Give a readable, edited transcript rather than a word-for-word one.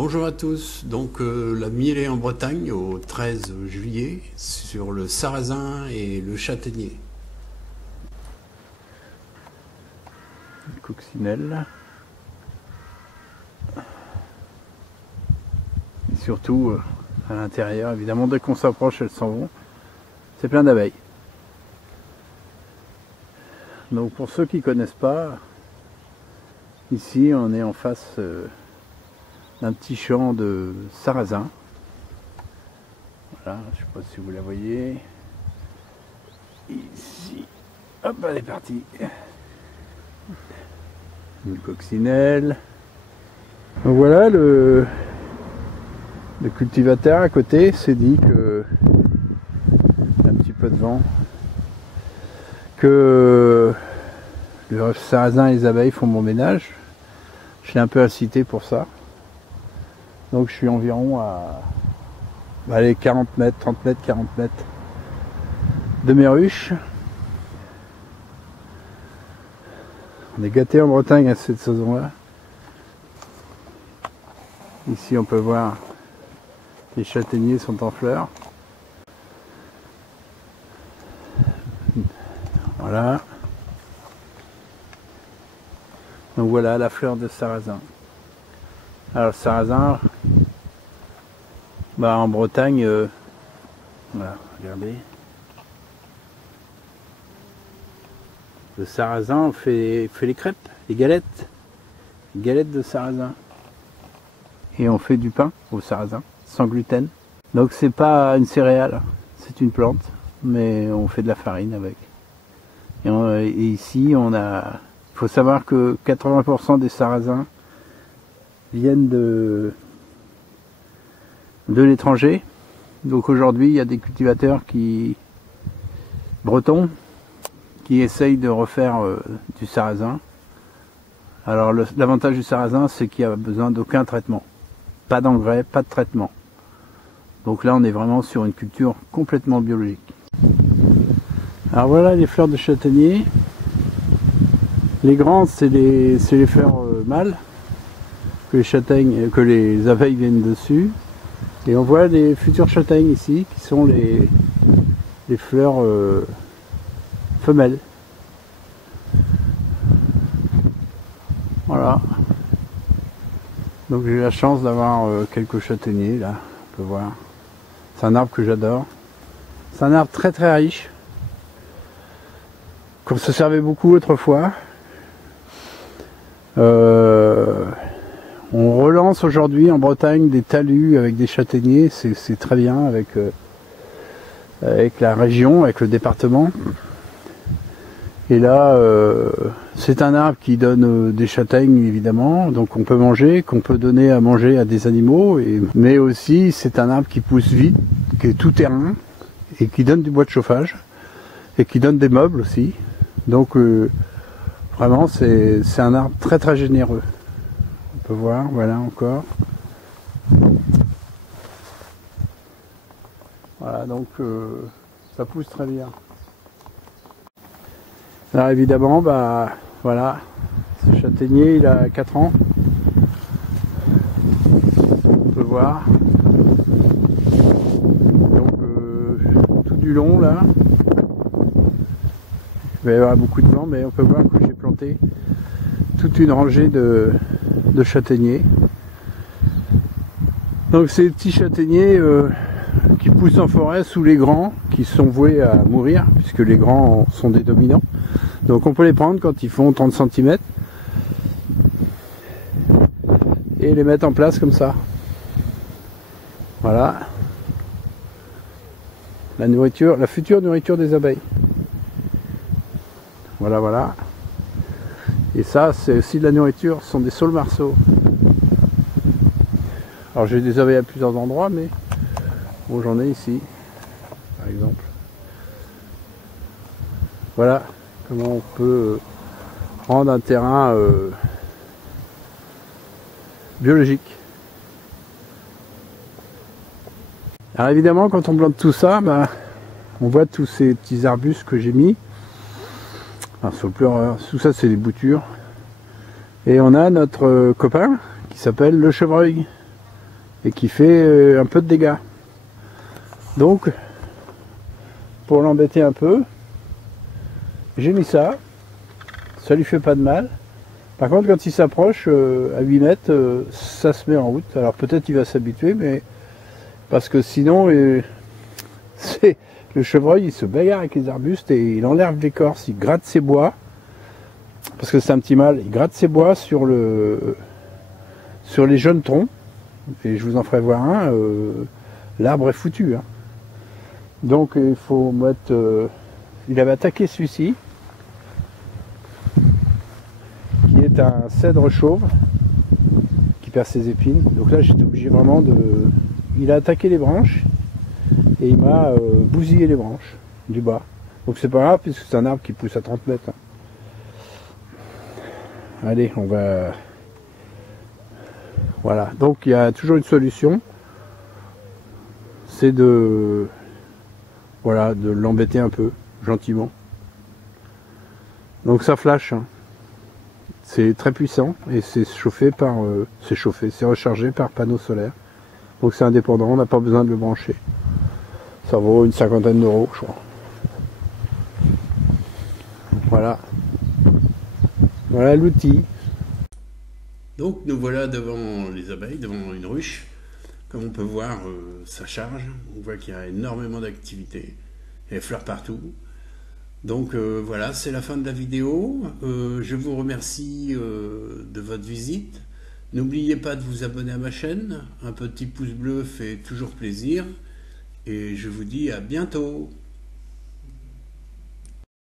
Bonjour à tous, donc la miel est en Bretagne au 13 juillet sur le sarrasin et le châtaignier. Une coccinelle. Et surtout à l'intérieur, évidemment, dès qu'on s'approche, elles s'en vont. C'est plein d'abeilles. Donc pour ceux qui ne connaissent pas, ici on est en face d'un petit champ de sarrasin. Voilà, je ne sais pas si vous la voyez. Ici, hop, elle est partie. Une coccinelle. Donc voilà, le cultivateur à côté s'est dit que, un petit peu de vent, que le sarrasin et les abeilles font mon ménage. Je l'ai un peu incité pour ça. Donc je suis environ à allez, 40 mètres, 30 mètres, 40 mètres de mes ruches. On est gâtés en Bretagne à cette saison-là. Ici on peut voir que les châtaigniers sont en fleurs. Voilà. Donc voilà la fleur de sarrasin. Alors le sarrasin, en Bretagne, voilà, regardez. Le sarrasin, on fait les crêpes, les galettes de sarrasin. Et on fait du pain au sarrasin, sans gluten. Donc c'est pas une céréale, c'est une plante, mais on fait de la farine avec. Et ici, il faut savoir que 80% des sarrasins viennent de l'étranger. Donc aujourd'hui, il y a des cultivateurs bretons qui essayent de refaire du sarrasin. Alors l'avantage du sarrasin, c'est qu'il n'y a besoin d'aucun traitement. Pas d'engrais, pas de traitement. Donc là, on est vraiment sur une culture complètement biologique. Alors voilà les fleurs de châtaignier. Les grandes, c'est les fleurs mâles que les abeilles viennent dessus. Et on voit les futures châtaignes ici, qui sont les fleurs femelles. Voilà. Donc j'ai eu la chance d'avoir quelques châtaigniers là, on peut voir. C'est un arbre que j'adore. C'est un arbre très très riche, qu'on se servait beaucoup autrefois. On relance aujourd'hui en Bretagne des talus avec des châtaigniers, c'est très bien avec la région, avec le département. Et là, c'est un arbre qui donne des châtaignes évidemment, donc on peut manger, qu'on peut donner à manger à des animaux, mais aussi c'est un arbre qui pousse vite, qui est tout terrain, et qui donne du bois de chauffage, et qui donne des meubles aussi. Donc vraiment c'est un arbre très très généreux. On peut voir, voilà encore. Voilà, donc ça pousse très bien. Alors évidemment, voilà, ce châtaignier il a 4 ans. On peut voir. Donc tout du long là. Il va y avoir beaucoup de vent, mais on peut voir que j'ai planté toute une rangée de châtaigniers. Donc ces petits châtaigniers qui poussent en forêt sous les grands, qui sont voués à mourir, puisque les grands sont des dominants. Donc on peut les prendre quand ils font 30 cm et les mettre en place comme ça. Voilà. La future nourriture des abeilles. Voilà, voilà. Et ça, c'est aussi de la nourriture, ce sont des saules-marceaux. Alors j'ai des abeilles à plusieurs endroits, mais bon, j'en ai ici, par exemple. Voilà comment on peut rendre un terrain biologique. Alors évidemment, quand on plante tout ça, on voit tous ces petits arbustes que j'ai mis. Alors, sur le plan, tout ça, c'est des boutures. Et on a notre copain qui s'appelle le chevreuil. et qui fait un peu de dégâts. Donc, pour l'embêter un peu, j'ai mis ça. Ça lui fait pas de mal. Par contre, quand il s'approche à 8 mètres, ça se met en route. Alors peut-être il va s'habituer, mais parce que sinon, le chevreuil, il se bagarre avec les arbustes et il enlève l'écorce, il gratte ses bois. Parce que c'est un petit mâle, il gratte ses bois sur les jeunes troncs. Et je vous en ferai voir un, l'arbre est foutu. Hein. Donc il faut mettre... il avait attaqué celui-ci, qui est un cèdre chauve, qui perd ses épines. Donc là j'étais obligé vraiment de... Il a attaqué les branches, et il m'a bousillé les branches du bas. Donc c'est pas grave, puisque c'est un arbre qui pousse à 30 mètres. Allez, on va... Voilà, donc il y a toujours une solution, c'est de... Voilà, de l'embêter un peu, gentiment. Donc ça flash, hein. C'est très puissant et c'est chauffé par... c'est rechargé par panneau solaire. Donc c'est indépendant, on n'a pas besoin de le brancher. Ça vaut une 50aine d'euros, je crois. Voilà. Voilà l'outil. Donc nous voilà devant les abeilles, devant une ruche. Comme on peut voir, ça charge. On voit qu'il y a énormément d'activité. Il y a des fleurs partout. Donc voilà, c'est la fin de la vidéo. Je vous remercie de votre visite. N'oubliez pas de vous abonner à ma chaîne. Un petit pouce bleu fait toujours plaisir. Et je vous dis à bientôt.